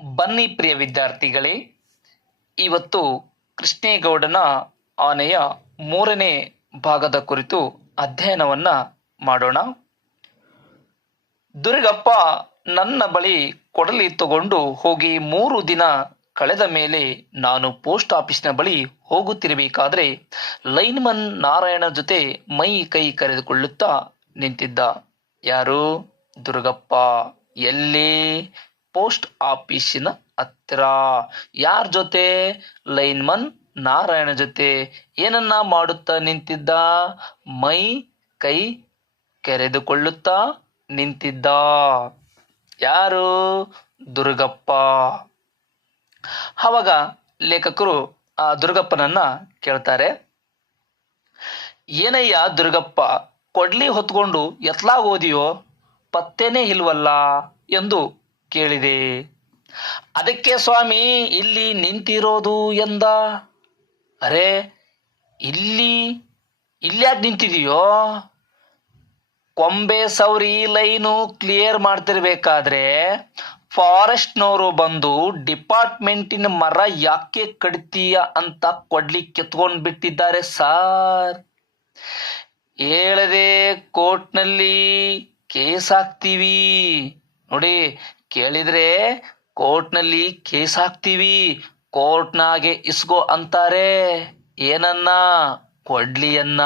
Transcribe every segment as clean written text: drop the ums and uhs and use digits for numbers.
ಬನ್ನಿ ಪ್ರಿಯ ವಿದ್ಯಾರ್ಥಿಗಳೇ, ಇವತ್ತು ಕೃಷ್ಣೇಗೌಡನ ಆನೆಯ 3ನೇ ಭಾಗದ ಕುರಿತು ಅಧ್ಯಯನವನ್ನ ಮಾಡೋಣ. ದುರ್ಗಪ್ಪ ನನ್ನ ಬಳಿ ಕೊಡಲಿ ತಗೊಂಡು ಹೋಗಿ 3 ದಿನ ಕಳೆದ ಮೇಲೆ ನಾನು ಪೋಸ್ಟ್ ಆಫೀಸ್ನ ಬಳಿ ಹೋಗುತ್ತಿರಬೇಕಾದ್ರೆ ಲೈನ್ಮನ್ ನಾರಾಯಣ ಜೊತೆ ಮೈ ಕೈ ಕರೆದುಕೊಳ್ಳುತ್ತಾ ನಿಂತಿದ್ದ. ಯಾರು? ದುರ್ಗಪ್ಪ. ಎಲ್ಲಿ? ಪೋಸ್ಟ್ ಆಫೀಸಿನ ಹತ್ತಿರ. ಯಾರ ಜೊತೆ? ಲೈನ್ಮನ್ ನಾರಾಯಣ ಜೊತೆ. ಏನನ್ನ ಮಾಡುತ್ತಾ ನಿಂತಿದ್ದ? ಮೈ ಕೈ ಕೆರೆದುಕೊಳ್ಳುತ್ತಾ ನಿಂತಿದ್ದ. ಯಾರು? ದುರ್ಗಪ್ಪ. ಆವಾಗ ಲೇಖಕರು ಆ ದುರ್ಗಪ್ಪನನ್ನ ಕೇಳ್ತಾರೆ, ಏನಯ್ಯ ದುರ್ಗಪ್ಪ, ಕೊಡ್ಲಿ ಹೊತ್ಕೊಂಡು ಎತ್ಲಾಗ್ ಹೋದಿಯೋ, ಪತ್ತೇನೇ ಇಲ್ವಲ್ಲ ಎಂದು ಕೇಳಿದೆ. ಅದಕ್ಕೆ ಸ್ವಾಮಿ ಇಲ್ಲಿ ನಿಂತಿರೋದು ಎಂದ. ಅರೆ, ಇಲ್ಯಾಕೆ ನಿಂತಿದೆಯೋ? ಕೊಂಬೆ ಸೌರಿ ಲೈನು ಕ್ಲಿಯರ್ ಮಾಡ್ತಿರ್ಬೇಕಾದ್ರೆ ಫಾರೆಸ್ಟ್ನವರು ಬಂದು ಡಿಪಾರ್ಟ್ಮೆಂಟಿನ ಮರ ಯಾಕೆ ಕಡಿತೀಯ ಅಂತ ಕೊಡ್ಲಿ ಕಿತ್ಕೊಂಡ್ ಬಿಟ್ಟಿದ್ದಾರೆ ಸಾರ್. ಹೇಳದೆ ಕೋರ್ಟ್ನಲ್ಲಿ ಕೇಸ್ ಹಾಕ್ತೀವಿ ನೋಡಿ. ಕೇಳಿದ್ರೆ ಕೋರ್ಟ್ನಲ್ಲಿ ಕೇಸ್ ಹಾಕ್ತೀವಿ, ಕೋರ್ಟ್ನಾಗೆ ಇಸ್ಕೋ ಅಂತಾರೆ. ಏನನ್ನ? ಕೊಡ್ಲಿಯನ್ನ.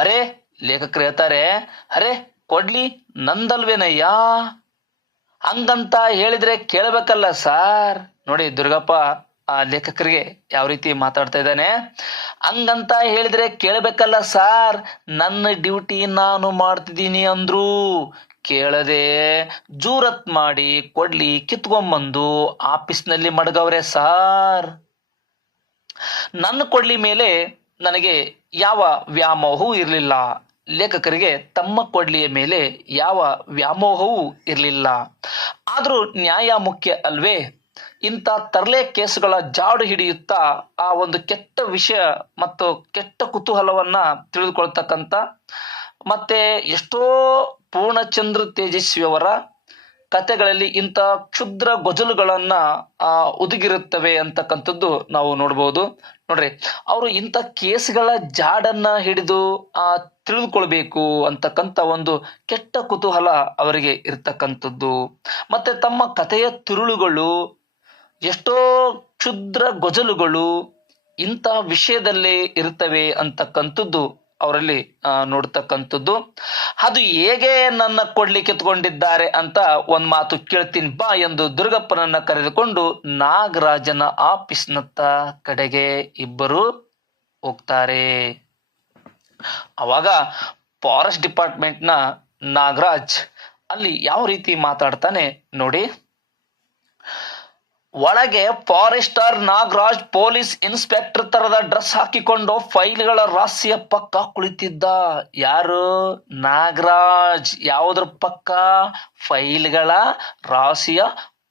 ಅರೆ, ಲೇಖಕರು ಹೇಳ್ತಾರೆ, ಅರೆ ಕೊಡ್ಲಿ ನಂದಲ್ವೇನಯ್ಯ, ಹಂಗಂತ ಹೇಳಿದ್ರೆ ಕೇಳಬೇಕಲ್ಲ ಸಾರ್. ನೋಡಿ ದುರ್ಗಪ್ಪ ಆ ಲೇಖಕರಿಗೆ ಯಾವ ರೀತಿ ಮಾತಾಡ್ತಾ ಇದ್ದಾನೆ. ಹಂಗಂತ ಹೇಳಿದ್ರೆ ಕೇಳಬೇಕಲ್ಲ ಸಾರ್, ನನ್ನ ಡ್ಯೂಟಿ ನಾನು ಮಾಡ್ತಿದ್ದೀನಿ ಅಂದ್ರು ಕೇಳದೆ ಜೂರತ್ ಮಾಡಿ ಕೊಡ್ಲಿ ಕಿತ್ಕೊಂಬಂದು ಆಫೀಸ್ನಲ್ಲಿ ಮಡಗವ್ರೆ ಸಾರ್. ನನ್ನ ಕೊಡ್ಲಿ ಮೇಲೆ ನನಗೆ ಯಾವ ವ್ಯಾಮೋಹವೂ ಇರಲಿಲ್ಲ. ಲೇಖಕರಿಗೆ ತಮ್ಮ ಕೊಡ್ಲಿಯ ಮೇಲೆ ಯಾವ ವ್ಯಾಮೋಹವೂ ಇರಲಿಲ್ಲ. ಆದ್ರೂ ನ್ಯಾಯ ಮುಖ್ಯ ಅಲ್ವೇ? ಇಂಥ ತರಲೆ ಕೇಸುಗಳ ಜಾಡು ಹಿಡಿಯುತ್ತಾ ಆ ಒಂದು ಕೆಟ್ಟ ವಿಷಯ ಮತ್ತು ಕೆಟ್ಟ ಕುತೂಹಲವನ್ನ ತಿಳಿದುಕೊಳ್ತಕ್ಕಂಥ ಮತ್ತೆ ಎಷ್ಟೋ ಪೂರ್ಣಚಂದ್ರ ತೇಜಸ್ವಿಯವರ ಕಥೆಗಳಲ್ಲಿ ಇಂಥ ಕ್ಷುದ್ರ ಗೊಜಲುಗಳನ್ನ ಉದುಗಿರುತ್ತವೆ ಅಂತಕ್ಕಂಥದ್ದು ನಾವು ನೋಡ್ಬೋದು. ನೋಡ್ರಿ, ಅವರು ಇಂಥ ಕೇಸ್ಗಳ ಜಾಡನ್ನ ಹಿಡಿದು ತಿಳಿದುಕೊಳ್ಬೇಕು ಅಂತಕ್ಕಂಥ ಒಂದು ಕೆಟ್ಟ ಕುತೂಹಲ ಅವರಿಗೆ ಇರ್ತಕ್ಕಂಥದ್ದು. ಮತ್ತೆ ತಮ್ಮ ಕಥೆಯ ತಿರುಳುಗಳು, ಎಷ್ಟೋ ಕ್ಷುದ್ರ ಗೊಜಲುಗಳು ಇಂಥ ವಿಷಯದಲ್ಲೇ ಇರ್ತವೆ ಅಂತಕ್ಕಂಥದ್ದು ಅವರಲ್ಲಿ ನೋಡ್ತಕ್ಕಂಥದ್ದು. ಅದು ಹೇಗೆ ನನ್ನ ಕೊಡ್ಲಿ ಕಿತ್ಕೊಂಡಿದ್ದಾರೆ ಅಂತ ಒಂದ್ ಮಾತು ಕೇಳ್ತೀನಿ ಬಾ ಎಂದು ದುರ್ಗಪ್ಪನನ್ನ ಕರೆದುಕೊಂಡು ನಾಗರಾಜನ ಆಫೀಸ್ನತ್ತ ಕಡೆಗೆ ಇಬ್ಬರು ಹೋಗ್ತಾರೆ. ಅವಾಗ ಫಾರೆಸ್ಟ್ ಡಿಪಾರ್ಟ್ಮೆಂಟ್ನ ನಾಗರಾಜ್ ಅಲ್ಲಿ ಯಾವ ರೀತಿ ಮಾತಾಡ್ತಾನೆ ನೋಡಿ. ಒಳಗೆ ಫಾರೆಸ್ಟರ್ ನಾಗರಾಜ್ ಪೊಲೀಸ್ ಇನ್ಸ್ಪೆಕ್ಟರ್ ತರದ ಡ್ರೆಸ್ ಹಾಕಿಕೊಂಡು ಫೈಲ್ಗಳ ರಾಶಿಯ ಪಕ್ಕ ಕುಳಿತಿದ್ದ. ಯಾರು? ನಾಗರಾಜ್. ಯಾವುದ್ರ ಪಕ್ಕ? ಫೈಲ್ಗಳ ರಾಶಿಯ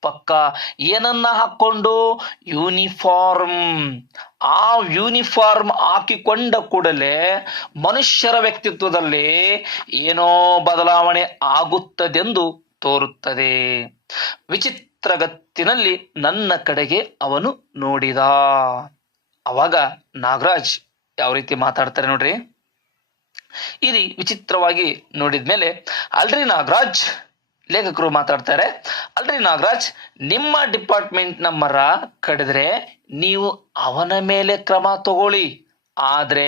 ಪಕ್ಕ. ಏನನ್ನ ಹಾಕೊಂಡು? ಯೂನಿಫಾರ್ಮ್. ಆ ಯೂನಿಫಾರ್ಮ್ ಹಾಕಿಕೊಂಡ ಕೂಡಲೇ ಮನುಷ್ಯರ ವ್ಯಕ್ತಿತ್ವದಲ್ಲಿ ಏನೋ ಬದಲಾವಣೆ ಆಗುತ್ತದೆಂದು ತೋರುತ್ತದೆ. ವಿಚಿತ್ರಗತ್ತಿನಲ್ಲಿ ನನ್ನ ಕಡೆಗೆ ಅವನು ನೋಡಿದ. ಅವಾಗ ನಾಗರಾಜ್ ಯಾವ ರೀತಿ ಮಾತಾಡ್ತಾರೆ ನೋಡ್ರಿ. ಇದು ವಿಚಿತ್ರವಾಗಿ ನೋಡಿದ್ಮೇಲೆ, ಅಲ್ರಿ ನಾಗರಾಜ್, ಲೇಖಕರು ಮಾತಾಡ್ತಾರೆ, ಅಲ್ರಿ ನಾಗರಾಜ್, ನಿಮ್ಮ ಡಿಪಾರ್ಟ್ಮೆಂಟ್ ನ ಮರ ಕಡಿದ್ರೆ ನೀವು ಅವನ ಮೇಲೆ ಕ್ರಮ ತಗೊಳ್ಳಿ, ಆದ್ರೆ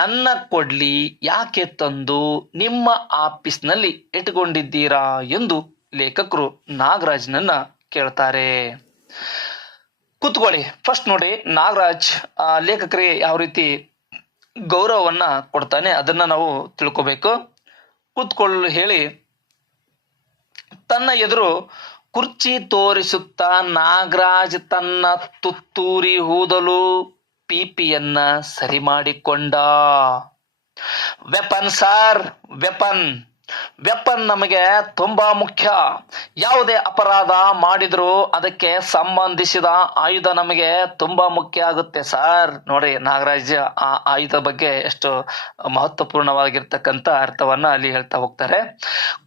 ನನ್ನ ಕೊಡ್ಲಿ ಯಾಕೆ ತಂದು ನಿಮ್ಮ ಆಫೀಸ್ನಲ್ಲಿ ಇಟ್ಕೊಂಡಿದ್ದೀರಾ ಎಂದು ಲೇಖಕರು ನಾಗರಾಜ್ನನ್ನ ಕೇಳ್ತಾರೆ. ಕೂತ್ಕೊಳ್ಳಿ. ಫಸ್ಟ್ ನೋಡಿ, ನಾಗರಾಜ್ ಲೇಖಕರಿಗೆ ಯಾವ ರೀತಿ ಗೌರವವನ್ನ ಕೊಡ್ತಾನೆ ಅದನ್ನ ನಾವು ತಿಳ್ಕೋಬೇಕು. ಕೂತ್ಕೊಳ್ಳಲು ಹೇಳಿ ತನ್ನ ಎದುರು ಕುರ್ಚಿ ತೋರಿಸುತ್ತಾ ನಾಗರಾಜ್ ತನ್ನ ತುತ್ತೂರಿ ಊದಲು ಪಿಪಿಯನ್ನ ಸರಿ ಮಾಡಿಕೊಂಡ. Weapon sir, weapon. ವೆಪನ್ ನಮಗೆ ತುಂಬಾ ಮುಖ್ಯ. ಯಾವುದೇ ಅಪರಾಧ ಮಾಡಿದ್ರು ಅದಕ್ಕೆ ಸಂಬಂಧಿಸಿದ ಆಯುಧ ನಮಗೆ ತುಂಬಾ ಮುಖ್ಯ ಆಗುತ್ತೆ ಸರ್. ನೋಡಿ, ನಾಗರಾಜ್ ಆ ಆಯುಧ ಬಗ್ಗೆ ಎಷ್ಟು ಮಹತ್ವಪೂರ್ಣವಾಗಿರ್ತಕ್ಕಂಥ ಅರ್ಥವನ್ನ ಅಲ್ಲಿ ಹೇಳ್ತಾ ಹೋಗ್ತಾರೆ.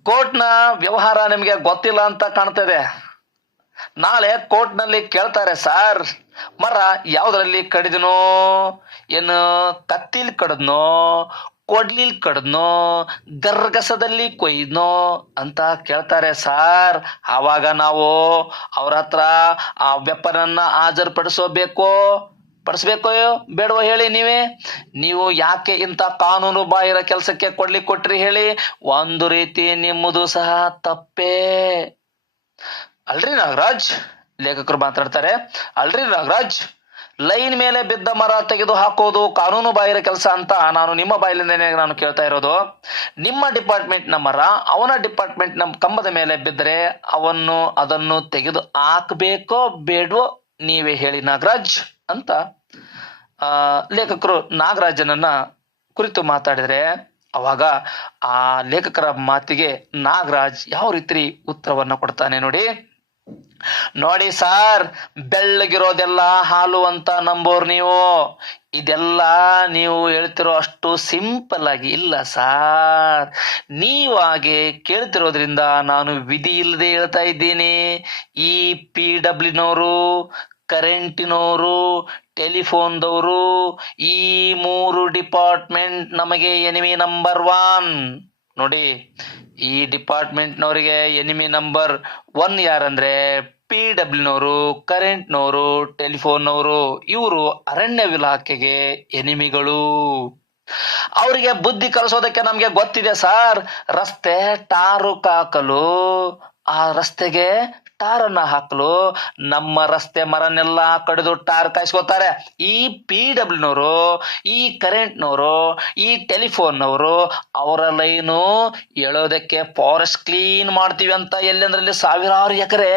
ಕೋರ್ಟ್ನ ವ್ಯವಹಾರ ನಿಮಗೆ ಗೊತ್ತಿಲ್ಲ ಅಂತ ಕಾಣ್ತದೆ. ನಾಳೆ ಕೋರ್ಟ್ನಲ್ಲಿ ಕೇಳ್ತಾರೆ ಸರ್, ಮರ ಯಾವ್ದ್ರಲ್ಲಿ ಕಡಿದನೋ, ಏನು ಕತ್ತಿಲ್ ಕಡದ್ನೋ, ಕೊಡ್ಲಿಲ್ ಕಡದ್ನೋ, ಗರ್ಗಸದಲ್ಲಿ ಕೊಯ್ದ್ನೋ ಅಂತ ಕೇಳ್ತಾರೆ ಸಾರ್. ಆವಾಗ ನಾವು ಅವ್ರ ಹತ್ರ ಆ ವೆಪನನ್ನ ಪಡಿಸ್ಬೇಕೋ ಬೇಡವೋ ಹೇಳಿ ನೀವೇ. ನೀವು ಯಾಕೆ ಇಂಥ ಕಾನೂನು ಬಾಹಿರ ಕೆಲಸಕ್ಕೆ ಕೊಟ್ರಿ ಹೇಳಿ? ಒಂದು ರೀತಿ ನಿಮ್ಮದು ಸಹ ತಪ್ಪೇ ಅಲ್ರಿ ನಾಗರಾಜ್? ಲೇಖಕರು ಮಾತಾಡ್ತಾರೆ. ಅಲ್ರಿ ನಾಗರಾಜ್, ಲೈನ್ ಮೇಲೆ ಬಿದ್ದ ಮರ ತೆಗೆದು ಹಾಕೋದು ಕಾನೂನು ಬಾಹಿರ ಕೆಲಸ ಅಂತ ನಾನು ನಿಮ್ಮ ಬಾಯಿಲಿಂದನೇ ನಾನು ಕೇಳ್ತಾ ಇರೋದು. ನಿಮ್ಮ ಡಿಪಾರ್ಟ್ಮೆಂಟ್ ನ ಮರ ಅವನ ಡಿಪಾರ್ಟ್ಮೆಂಟ್ ನ ಕಂಬದ ಮೇಲೆ ಬಿದ್ದರೆ ಅದನ್ನು ತೆಗೆದು ಹಾಕಬೇಕೋ ಬೇಡವೋ ನೀವೇ ಹೇಳಿ ನಾಗರಾಜ್ ಅಂತ ಲೇಖಕರು ನಾಗರಾಜನನ್ನ ಕುರಿತು ಮಾತಾಡಿದ್ರೆ, ಅವಾಗ ಆ ಲೇಖಕರ ಮಾತಿಗೆ ನಾಗರಾಜ್ ಯಾವ ರೀತಿ ಉತ್ತರವನ್ನ ಕೊಡ್ತಾನೆ ನೋಡಿ ಸಾರ್, ಬೆಳ್ಳಗಿರೋದೆಲ್ಲ ಹಾಲು ಅಂತ ನಂಬೋರ್ ನೀವು. ಇದೆಲ್ಲ ನೀವು ಹೇಳ್ತಿರೋ ಅಷ್ಟು ಸಿಂಪಲ್ ಆಗಿ ಇಲ್ಲ ಸಾರ್. ನೀವಾಗೆ ಕೇಳ್ತಿರೋದ್ರಿಂದ ನಾನು ವಿಧಿ ಇಲ್ಲದೆ ಹೇಳ್ತಾ ಇದ್ದೀನಿ. ಈ PWನವರು, ಕರೆಂಟಿನವರು, ಟೆಲಿಫೋನ್ದವರು, ಈ 3 ಡಿಪಾರ್ಟ್ಮೆಂಟ್ ನಮಗೆ ಎನಿಮಿ ನಂಬರ್ 1 ನೋಡಿ. ಈ ಡಿಪಾರ್ಟ್ಮೆಂಟ್ನವರಿಗೆ ಎನಿಮಿ ನಂಬರ್ 1 ಯಾರಂದ್ರೆ PWನವರು, ಕರೆಂಟ್ನವರು, ಟೆಲಿಫೋನ್ನವರು. ಇವರು ಅರಣ್ಯ ಇಲಾಖೆಗೆ ಎನಿಮಿಗಳು. ಅವರಿಗೆ ಬುದ್ಧಿ ಕಲಿಸೋದಕ್ಕೆ ನಮ್ಗೆ ಗೊತ್ತಿದೆ ಸರ್. ರಸ್ತೆ ಟಾರು ಹಾಕಲು, ಆ ರಸ್ತೆಗೆ ಟಾರನ್ನ ಹಾಕಲು ನಮ್ಮ ರಸ್ತೆ ಮರನ್ನೆಲ್ಲ ಕಡಿದು ಟಾರ್ ಕಾಯಿಸ್ಕೋತಾರೆ. ಈ PWನವರು, ಈ ಕರೆಂಟ್ನವರು, ಈ ಟೆಲಿಫೋನ್ನವರು ಅವರ ಲೈನು ಎಳೋದಕ್ಕೆ ಫಾರೆಸ್ಟ್ ಕ್ಲೀನ್ ಮಾಡ್ತೀವಿ ಅಂತ ಎಲ್ಲೆಂದ್ರಲ್ಲಿ ಸಾವಿರಾರು ಎಕರೆ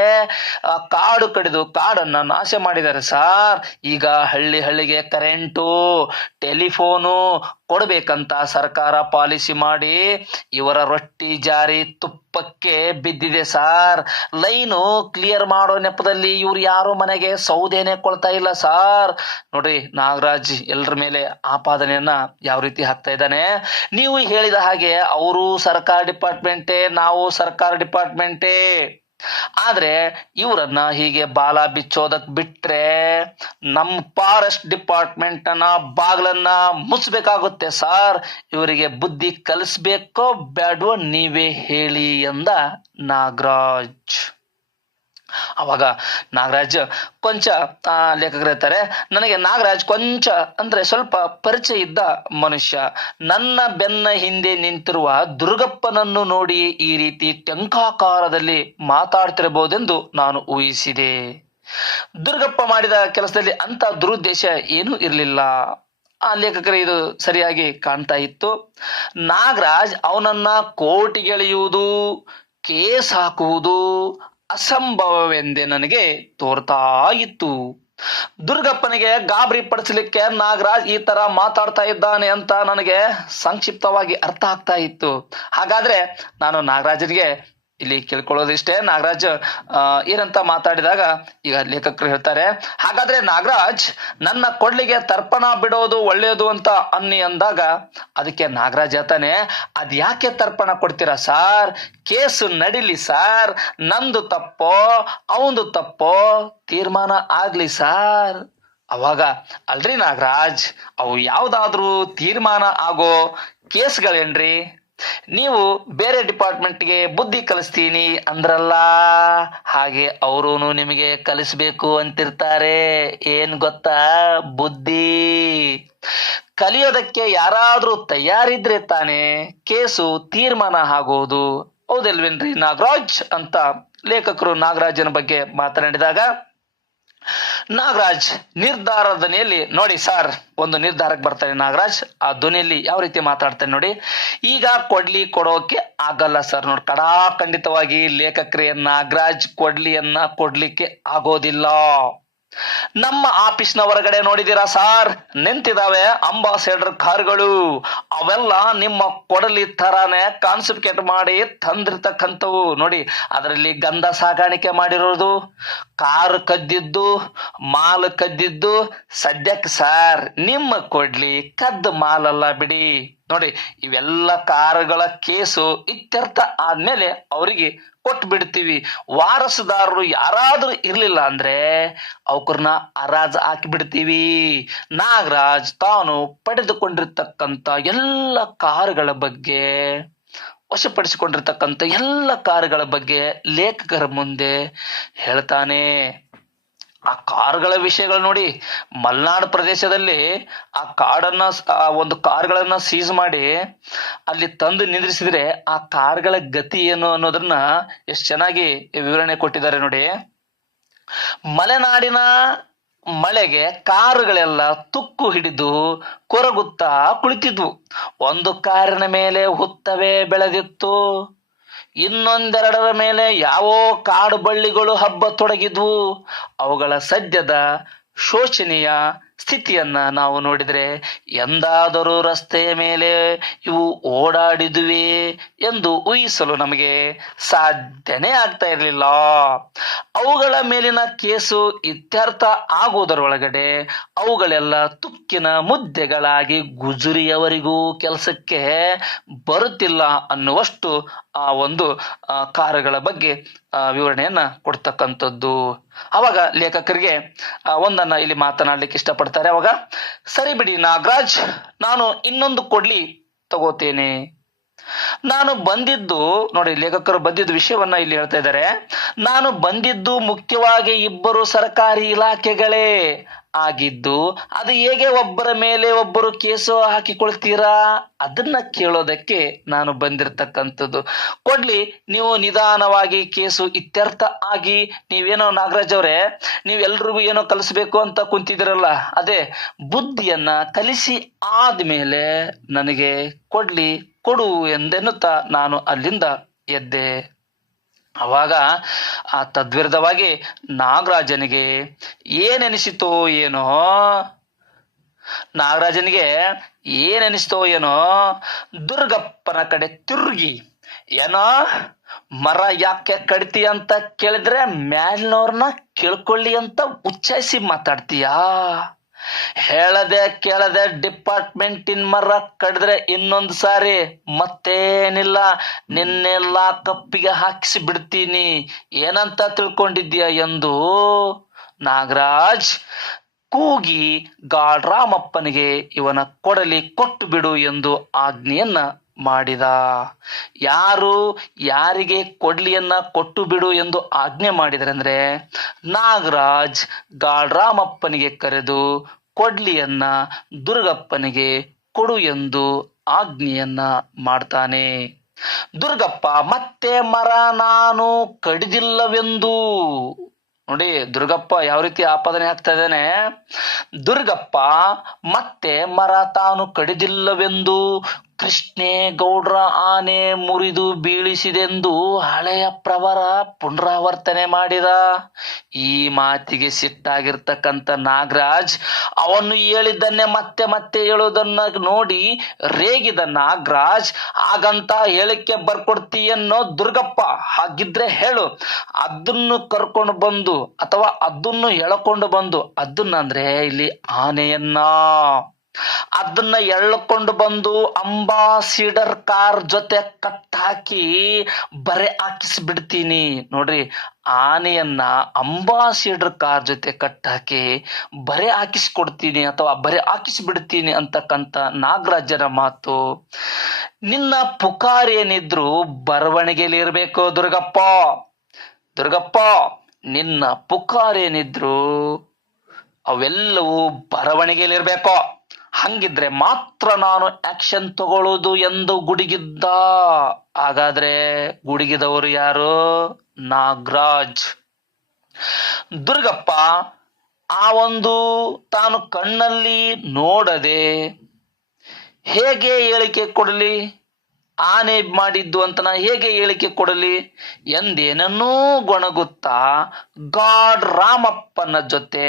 ಕಾಡು ಕಡಿದು ಕಾಡನ್ನ ನಾಶ ಮಾಡಿದ್ದಾರೆ ಸಾರ್. ಈಗ ಹಳ್ಳಿಗೆ ಕರೆಂಟು, ಟೆಲಿಫೋನು ಕೊಡ್ಬೇಕಂತ ಸರ್ಕಾರ ಪಾಲಿಸಿ ಮಾಡಿ ಇವರ ರೊಟ್ಟಿ ಜಾರಿ ತುಪ್ಪಕ್ಕೆ ಬಿದ್ದಿದೆ ಸಾರ್. ಲೈನು ಕ್ಲಿಯರ್ ಮಾಡೋ ನೆಪದಲ್ಲಿ ಇವ್ರು ಯಾರು ಮನೆಗೆ ಸೌದೆನೆ ಕೊಳ್ತಾ ಇಲ್ಲ ಸಾರ್. ನೋಡ್ರಿ, ನಾಗರಾಜ್ ಎಲ್ಲರ ಮೇಲೆ ಆಪಾದನೆಯನ್ನ ಯಾವ ರೀತಿ ಹಾಕ್ತಾ ಇದ್ದಾನೆ. ನೀವು ಹೇಳಿದ ಹಾಗೆ ಅವರು ಸರ್ಕಾರ ಡಿಪಾರ್ಟ್ಮೆಂಟೇ, ನಾವು ಸರ್ಕಾರ ಡಿಪಾರ್ಟ್ಮೆಂಟೇ. ಆದ್ರೆ ಇವರನ್ನ ಹೀಗೆ ಬಾಲ ಬಿಚ್ಚೋದಕ್ ಬಿಟ್ರೆ ನಮ್ಮ ಫಾರೆಸ್ಟ್ ಡಿಪಾರ್ಟ್ಮೆಂಟ್ ನ ಬಾಗ್ಲನ್ನ ಮುಚ್ಚಬೇಕಾಗುತ್ತೆ ಸಾರ್. ಇವರಿಗೆ ಬುದ್ಧಿ ಕಲಿಸ್ಬೇಕೋ ಬೇಡವೋ ನೀವೇ ಹೇಳಿ ಎಂದ ನಾಗರಾಜ್. ಅವಾಗ ನಾಗರಾಜ್ ಕೊಂಚ ಲೇಖಕರು ಹೇಳ್ತಾರೆ, ನನಗೆ ನಾಗರಾಜ್ ಕೊಂಚ ಅಂದ್ರೆ ಸ್ವಲ್ಪ ಪರಿಚಯ ಇದ್ದ ಮನುಷ್ಯ. ನನ್ನ ಬೆನ್ನ ಹಿಂದೆ ನಿಂತಿರುವ ದುರ್ಗಪ್ಪನನ್ನು ನೋಡಿ ಈ ರೀತಿ ಟಂಕಾಕಾರದಲ್ಲಿ ಮಾತಾಡ್ತಿರಬಹುದೆಂದು ನಾನು ಊಹಿಸಿದೆ. ದುರ್ಗಪ್ಪ ಮಾಡಿದ ಕೆಲಸದಲ್ಲಿ ಅಂತ ದುರುದ್ದೇಶ ಏನೂ ಇರಲಿಲ್ಲ. ಆ ಲೇಖಕರು ಇದು ಸರಿಯಾಗಿ ಕಾಣ್ತಾ ಇತ್ತು. ನಾಗರಾಜ್ ಅವನನ್ನ ಕೋರ್ಟಿಗೆಳೆಯುವುದು, ಕೇಸ್ ಹಾಕುವುದು ಅಸಂಭವವೆಂದೇ ನನಗೆ ತೋರ್ತಾ ಇತ್ತು. ದುರ್ಗಪ್ಪನಿಗೆ ಗಾಬರಿ ಪಡಿಸಲಿಕ್ಕೆ ನಾಗರಾಜ್ ಈ ತರ ಮಾತಾಡ್ತಾ ಇದ್ದಾನೆ ಅಂತ ನನಗೆ ಸಂಕ್ಷಿಪ್ತವಾಗಿ ಅರ್ಥ ಆಗ್ತಾ ಇತ್ತು. ಹಾಗಾದ್ರೆ ನಾನು ನಾಗರಾಜನಿಗೆ ಇಲ್ಲಿ ಕೇಳ್ಕೊಳ್ಳೋದಿಷ್ಟೇ. ನಾಗರಾಜ್ ಏನಂತ ಮಾತಾಡಿದಾಗ ಈಗ ಲೇಖಕರು ಹೇಳ್ತಾರೆ, ಹಾಗಾದ್ರೆ ನಾಗರಾಜ್ ನನ್ನ ಕೊಡ್ಲಿಗೆ ತರ್ಪಣ ಬಿಡೋದು ಒಳ್ಳೆಯದು ಅಂತ ಅನ್ನಿ ಅಂದಾಗ ಅದಕ್ಕೆ ನಾಗರಾಜ್ ಹೇಳ್ತಾನೆ, ಅದ್ಯಾಕೆ ತರ್ಪಣ ಕೊಡ್ತೀರಾ ಸಾರ್? ಕೇಸು ನಡಿಲಿ ಸಾರ್, ನಂದು ತಪ್ಪೋ ಅವಂದು ತಪ್ಪೋ ತೀರ್ಮಾನ ಆಗ್ಲಿ ಸಾರ್. ಅವಾಗ ಅಲ್ರಿ ನಾಗರಾಜ್, ಅವು ಯಾವ್ದಾದ್ರೂ ತೀರ್ಮಾನ ಆಗೋ ಕೇಸ್ಗಳೇನ್ರಿ? ನೀವು ಬೇರೆ ಡಿಪಾರ್ಟ್ಮೆಂಟ್ಗೆ ಬುದ್ಧಿ ಕಲಿಸ್ತೀನಿ ಅಂದ್ರಲ್ಲ, ಹಾಗೆ ಅವರು ನಿಮಗೆ ಕಲಿಸ್ಬೇಕು ಅಂತಿರ್ತಾರೆ. ಏನ್ ಗೊತ್ತಾ? ಬುದ್ಧಿ ಕಲಿಯೋದಕ್ಕೆ ಯಾರಾದ್ರೂ ತಯಾರಿದ್ರೆ ತಾನೇ ಕೇಸು ತೀರ್ಮಾನ ಆಗೋದು. ಹೌದಲ್ವೇನ್ರಿ ನಾಗರಾಜ್ ಅಂತ ಲೇಖಕರು ನಾಗರಾಜನ ಬಗ್ಗೆ ಮಾತನಾಡಿದಾಗ ನಾಗರಾಜ್ ನಿರ್ಧಾರ ಧ್ವನಿಯಲ್ಲಿ ನೋಡಿ ಸಾರ್, ಒಂದು ನಿರ್ಧಾರಕ್ಕೆ ಬರ್ತಾನೆ ನಾಗರಾಜ್. ಆ ಧ್ವನಿಯಲ್ಲಿ ಯಾವ ರೀತಿ ಮಾತಾಡ್ತಾನೆ ನೋಡಿ. ಈಗ ಕೊಡೋಕೆ ಆಗಲ್ಲ ಸರ್. ನೋಡಿ, ಖಂಡಿತವಾಗಿ ಲೇಖಕರೇ ನಾಗರಾಜ್ ಕೊಡ್ಲಿಕ್ಕೆ ಆಗೋದಿಲ್ಲ. ನಮ್ಮ ಆಫೀಸ್ನ ಹೊರಗಡೆ ನೋಡಿದೀರಾ ಸಾರ್, ನಿಂತಿದಾವೆ ಅಂಬಾಸೆಡರ್ ಕಾರುಗಳು. ಅವೆಲ್ಲ ನಿಮ್ಮ ಕೊಡಲಿ ತರಾನೇ ಕಾನ್ಸಂಟ್ರೇಟ್ ಮಾಡಿ ತಂದಿರ್ತಕ್ಕಂಥವು. ನೋಡಿ, ಅದರಲ್ಲಿ ಗಂಧ ಸಾಗಾಣಿಕೆ ಮಾಡಿರೋದು, ಕಾರು ಕದ್ದಿದ್ದು, ಮಾಲ್ ಕದ್ದಿದ್ದು. ಸದ್ಯಕ್ಕೆ ಸಾರ್ ನಿಮ್ಮ ಕೊಡ್ಲಿ ಕದ್ದು ಮಾಲಲ್ಲ ಬಿಡಿ. ನೋಡಿ, ಇವೆಲ್ಲ ಕಾರುಗಳ ಕೇಸು ಇತ್ಯರ್ಥ ಆದ್ಮೇಲೆ ಅವರಿಗೆ ಕೊಟ್ಟು ಬಿಡ್ತೀವಿ. ವಾರಸುದಾರರು ಯಾರಾದ್ರೂ ಇರ್ಲಿಲ್ಲ ಅಂದ್ರೆ ಅವಕರ್ನ ಹರಾಜ್ ಹಾಕಿ ಬಿಡ್ತೀವಿ. ನಾಗರಾಜ್ ತಾನು ಪಡೆದುಕೊಂಡಿರ್ತಕ್ಕಂಥ ಎಲ್ಲ ಕಾರುಗಳ ಬಗ್ಗೆ, ವಶಪಡಿಸಿಕೊಂಡಿರ್ತಕ್ಕಂಥ ಎಲ್ಲ ಕಾರುಗಳ ಬಗ್ಗೆ ಲೇಖಕರ ಮುಂದೆ ಹೇಳ್ತಾನೆ. ಆ ಕಾರುಗಳ ವಿಷಯಗಳು ನೋಡಿ, ಮಲ್ನಾಡು ಪ್ರದೇಶದಲ್ಲಿ ಆ ಕಾಡನ್ನ ಒಂದು ಕಾರುಗಳನ್ನ ಸೀಸ್ ಮಾಡಿ ಅಲ್ಲಿ ತಂದು ನಿಂದ್ರಿಸಿದ್ರೆ ಆ ಕಾರುಗಳ ಗತಿ ಏನು ಅನ್ನೋದನ್ನ ಎಷ್ಟು ಚೆನ್ನಾಗಿ ವಿವರಣೆ ಕೊಟ್ಟಿದ್ದಾರೆ ನೋಡಿ. ಮಲೆನಾಡಿನ ಮಳೆಗೆ ಕಾರುಗಳೆಲ್ಲ ತುಕ್ಕು ಹಿಡಿದು ಕೊರಗುತ್ತಾ ಕುಳಿತಿದ್ವು. ಒಂದು ಕಾರಿನ ಮೇಲೆ ಹುತ್ತವೇ ಬೆಳೆದಿತ್ತು, ಇನ್ನೊಂದೆರಡರ ಮೇಲೆ ಯಾವೋ ಕಾಡು ಬಳ್ಳಿಗಳು ಹಬ್ಬತೊಡಗಿದ್ವು. ಅವುಗಳ ಸದ್ಯದ ಶೋಚನೀಯ ಸ್ಥಿತಿಯನ್ನ ನಾವು ನೋಡಿದರೆ ಎಂದಾದರೂ ರಸ್ತೆಯ ಮೇಲೆ ಇವು ಓಡಾಡಿದುವೆ ಎಂದು ಊಹಿಸಲು ನಮಗೆ ಸಾಧ್ಯನೇ ಆಗ್ತಾ ಇರಲಿಲ್ಲ. ಅವುಗಳ ಮೇಲಿನ ಕೇಸು ಇತ್ಯರ್ಥ ಆಗುವುದರೊಳಗಡೆ ಅವುಗಳೆಲ್ಲ ತುಕ್ಕಿನ ಮುದ್ದೆಗಳಾಗಿ ಗುಜುರಿಯವರಿಗೂ ಕೆಲಸಕ್ಕೆ ಬರುತ್ತಿಲ್ಲ ಅನ್ನುವಷ್ಟು ಆ ಒಂದು ಕಾರುಗಳ ಬಗ್ಗೆ ವಿವರಣೆಯನ್ನ ಕೊಡ್ತಕ್ಕಂಥದ್ದು. ಅವಾಗ ಲೇಖಕರಿಗೆ ಒಂದನ್ನ ಇಲ್ಲಿ ಮಾತನಾಡ್ಲಿಕ್ಕೆ ಇಷ್ಟಪಡ್ತಾರೆ. ಅವಾಗ, ಸರಿ ಬಿಡಿ ನಾಗರಾಜ್, ನಾನು ಇನ್ನೊಂದು ಕೊಡ್ಲಿ ತಗೋತೇನೆ. ನಾನು ಬಂದಿದ್ದು ನೋಡಿ, ಲೇಖಕರು ಬಂದಿದ್ದ ವಿಷಯವನ್ನ ಇಲ್ಲಿ ಹೇಳ್ತಾ ಇದ್ದಾರೆ. ನಾನು ಬಂದಿದ್ದು ಮುಖ್ಯವಾಗಿ ಇಬ್ಬರು ಸರ್ಕಾರಿ ಇಲಾಖೆಗಳೇ ಆಗಿದ್ದು, ಅದು ಹೇಗೆ ಒಬ್ಬರ ಮೇಲೆ ಒಬ್ಬರು ಕೇಸು ಹಾಕಿಕೊಳ್ತೀರಾ ಅದನ್ನ ಕೇಳೋದಕ್ಕೆ ನಾನು ಬಂದಿರತಕ್ಕಂಥದ್ದು. ಕೊಡ್ಲಿ, ನೀವು ನಿಧಾನವಾಗಿ ಕೇಸು ಇತ್ಯರ್ಥ ಆಗಿ ನೀವೇನೋ ನಾಗರಾಜ್ ಅವರೇ, ನೀವೆಲ್ರಿಗೂ ಏನೋ ಕಲಿಸ್ಬೇಕು ಅಂತ ಕುಂತಿದಿರಲ್ಲ, ಅದೇ ಬುದ್ಧಿಯನ್ನ ಕಲಿಸಿ ಆದ್ಮೇಲೆ ನನಗೆ ಕೊಡು ಎಂದೆನ್ನುತ್ತಾ ನಾನು ಅಲ್ಲಿಂದ ಎದ್ದೆ. ಅವಾಗ ಆ ತದ್ವಿರುದ್ಧವಾಗಿ ನಾಗರಾಜನಿಗೆ ಏನೆನಿಸಿತೋ ಏನೋ ದುರ್ಗಪ್ಪನ ಕಡೆ ತಿರುಗಿ, ಏನೋ ಮರ ಯಾಕೆ ಕಡಿತಿ ಅಂತ ಕೇಳಿದ್ರೆ ಮ್ಯಾಲಿನವ್ರನ್ನ ಕೇಳ್ಕೊಳ್ಳಿ ಅಂತ ಉಚ್ಚಾಯಿಸಿ ಮಾತಾಡ್ತೀಯಾ? ಹೇಳದೆ ಕೇಳದೆ ಡಿಪಾರ್ಟ್ಮೆಂಟಿನ ಮರ ಕಡಿದ್ರೆ ಇನ್ನೊಂದು ಸಾರಿ ಮತ್ತೇನಿಲ್ಲ, ನಿನ್ನೆಲ್ಲ ಕಪ್ಪಿಗೆ ಹಾಕಿಸಿ ಬಿಡ್ತೀನಿ, ಏನಂತ ತಿಳ್ಕೊಂಡಿದ್ಯಾ ಎಂದು ನಾಗರಾಜ್ ಕೂಗಿ ಗಾಡ್ರಾಮಪ್ಪನಿಗೆ ಇವನ ಕೊಡಲಿ ಕೊಟ್ಟು ಬಿಡು ಎಂದು ಆಜ್ಞೆಯನ್ನ ಮಾಡಿದ. ಯಾರಿಗೆ ಕೊಡ್ಲಿಯನ್ನ ಕೊಟ್ಟು ಬಿಡು ಎಂದು ಆಜ್ಞೆ ಮಾಡಿದರೆ ಅಂದ್ರೆ ನಾಗರಾಜ್ ಗಾಡ್ರಾಮಪ್ಪನಿಗೆ ಕರೆದು ಕೊಡ್ಲಿಯನ್ನ ದುರ್ಗಪ್ಪನಿಗೆ ಕೊಡು ಎಂದು ಆಜ್ಞೆಯನ್ನ ಮಾಡ್ತಾನೆ. ದುರ್ಗಪ್ಪ ಮತ್ತೆ ಮರ ನಾನು ಕಡಿದಿಲ್ಲವೆಂದು ನೋಡಿ, ದುರ್ಗಪ್ಪ ಯಾವ ರೀತಿ ಆಪಾದನೆ ಆಗ್ತಾ ಇದ್ದಾನೆ. ದುರ್ಗಪ್ಪ ಮತ್ತೆ ಮರ ತಾನು ಕಡಿದಿಲ್ಲವೆಂದು ಕೃಷ್ಣೇಗೌಡ್ರ ಆನೆ ಮುರಿದು ಬೀಳಿಸಿದೆಂದು ಹಳೆಯ ಪ್ರವರ ಪುನರಾವರ್ತನೆ ಮಾಡಿದ. ಈ ಮಾತಿಗೆ ಸಿಟ್ಟಾಗಿರ್ತಕ್ಕಂಥ ನಾಗರಾಜ್ ಅವನು ಹೇಳಿದ್ದನ್ನೇ ಮತ್ತೆ ಮತ್ತೆ ಹೇಳೋದನ್ನ ನೋಡಿ ರೇಗಿದ ನಾಗರಾಜ್, ಹಾಗಂತ ಹೇಳಿಕೆ ಬರ್ಕೊಡ್ತೀಯನ್ನೋ ದುರ್ಗಪ್ಪ, ಹಾಗಿದ್ರೆ ಹೇಳು, ಅದನ್ನು ಕರ್ಕೊಂಡು ಬಂದು ಅಥವಾ ಅದನ್ನು ಎಳ್ಕೊಂಡು ಬಂದು, ಅದನ್ನ ಅಂದ್ರೆ ಇಲ್ಲಿ ಆನೆಯನ್ನ, ಅದನ್ನ ಎಳ್ಕೊಂಡು ಬಂದು ಅಂಬಾಸಿಡರ್ ಕಾರ್ ಜೊತೆ ಕಟ್ಟಾಕಿ ಬರೆ ಹಾಕಿಸ್ಬಿಡ್ತೀನಿ. ನೋಡ್ರಿ, ಆನೆಯನ್ನ ಅಂಬಾಸಿಡರ್ ಕಾರ್ ಜೊತೆ ಕಟ್ಟಾಕಿ ಬರೆ ಹಾಕಿಸ್ಕೊಡ್ತೀನಿ ಅಥವಾ ಬರೆ ಹಾಕಿಸ್ಬಿಡ್ತೀನಿ ಅಂತಕ್ಕಂಥ ನಾಗರಾಜನ ಮಾತು. ನಿನ್ನ ಪುಕಾರ್ ಏನಿದ್ರು ಬರವಣಿಗೆಯಲ್ಲಿ ಇರ್ಬೇಕು ದುರ್ಗಪ್ಪ, ನಿನ್ನ ಪುಕಾರ್ ಏನಿದ್ರು ಅವೆಲ್ಲವೂ ಬರವಣಿಗೆಯಲ್ಲಿರ್ಬೇಕು, ಹಂಗಿದ್ರೆ ಮಾತ್ರ ನಾನು ಆಕ್ಷನ್ ತಗೊಳ್ಳೋದು ಎಂದು ಗುಡುಗಿದ್ದ. ಹಾಗಾದ್ರೆ ಗುಡುಗಿದವರು ಯಾರು? ನಾಗರಾಜ್. ದುರ್ಗಪ್ಪ ಆ ಒಂದು ತಾನು ಕಣ್ಣಲ್ಲಿ ನೋಡದೆ ಹೇಗೆ ಹೇಳಿಕೆ ಕೊಡಲಿ, ಆನೆ ಮಾಡಿದ್ದು ಅಂತ ನಾ ಹೇಗೆ ಹೇಳಿಕೆ ಕೊಡಲಿ ಎಂದೇನನ್ನೂ ಗೊಣಗುತ್ತಾ ಗಾಡ್ ರಾಮಪ್ಪನ ಜೊತೆ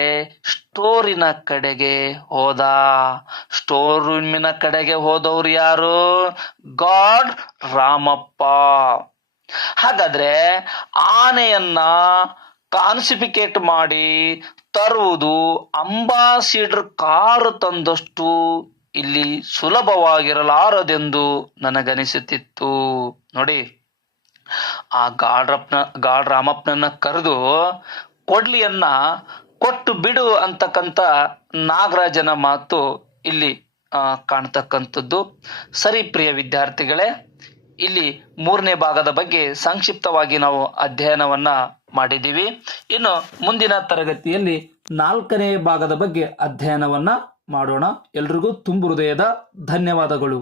ಸ್ಟೋರಿನ ಕಡೆಗೆ ಹೋದ. ಸ್ಟೋರ್ ರೂಮಿನ ಕಡೆಗೆ ಹೋದವ್ರು ಯಾರು? ಗಾಡ್ ರಾಮಪ್ಪ. ಹಾಗಾದ್ರೆ ಆನೆಯನ್ನ ಕಾನ್ಸಿಫಿಕೇಟ್ ಮಾಡಿ ತರುವುದು ಅಂಬಾಸಿಡರ್ ಕಾರು ತಂದಷ್ಟು ಇಲ್ಲಿ ಸುಲಭವಾಗಿರಲಾರದೆಂದು ನನಗನಿಸುತ್ತಿತ್ತು. ನೋಡಿ, ಆ ಗಾಡ್ ರಾಮಪ್ಪನನ್ನ ಕರೆದು ಕೊಡ್ಲಿಯನ್ನ ಕೊಟ್ಟು ಬಿಡು ಅಂತಕ್ಕಂಥ ನಾಗರಾಜನ ಮಾತು ಇಲ್ಲಿ ಕಾಣ್ತಕ್ಕಂಥದ್ದು. ಸರಿ ಪ್ರಿಯ ವಿದ್ಯಾರ್ಥಿಗಳೇ, ಇಲ್ಲಿ 3ನೇ ಭಾಗದ ಬಗ್ಗೆ ಸಂಕ್ಷಿಪ್ತವಾಗಿ ನಾವು ಅಧ್ಯಯನವನ್ನ ಮಾಡಿದ್ದೀವಿ. ಇನ್ನು ಮುಂದಿನ ತರಗತಿಯಲ್ಲಿ 4ನೇ ಭಾಗದ ಬಗ್ಗೆ ಅಧ್ಯಯನವನ್ನ ಮಾಡೋಣ. ಎಲ್ರಿಗೂ ತುಂಬು ಹೃದಯದ ಧನ್ಯವಾದಗಳು.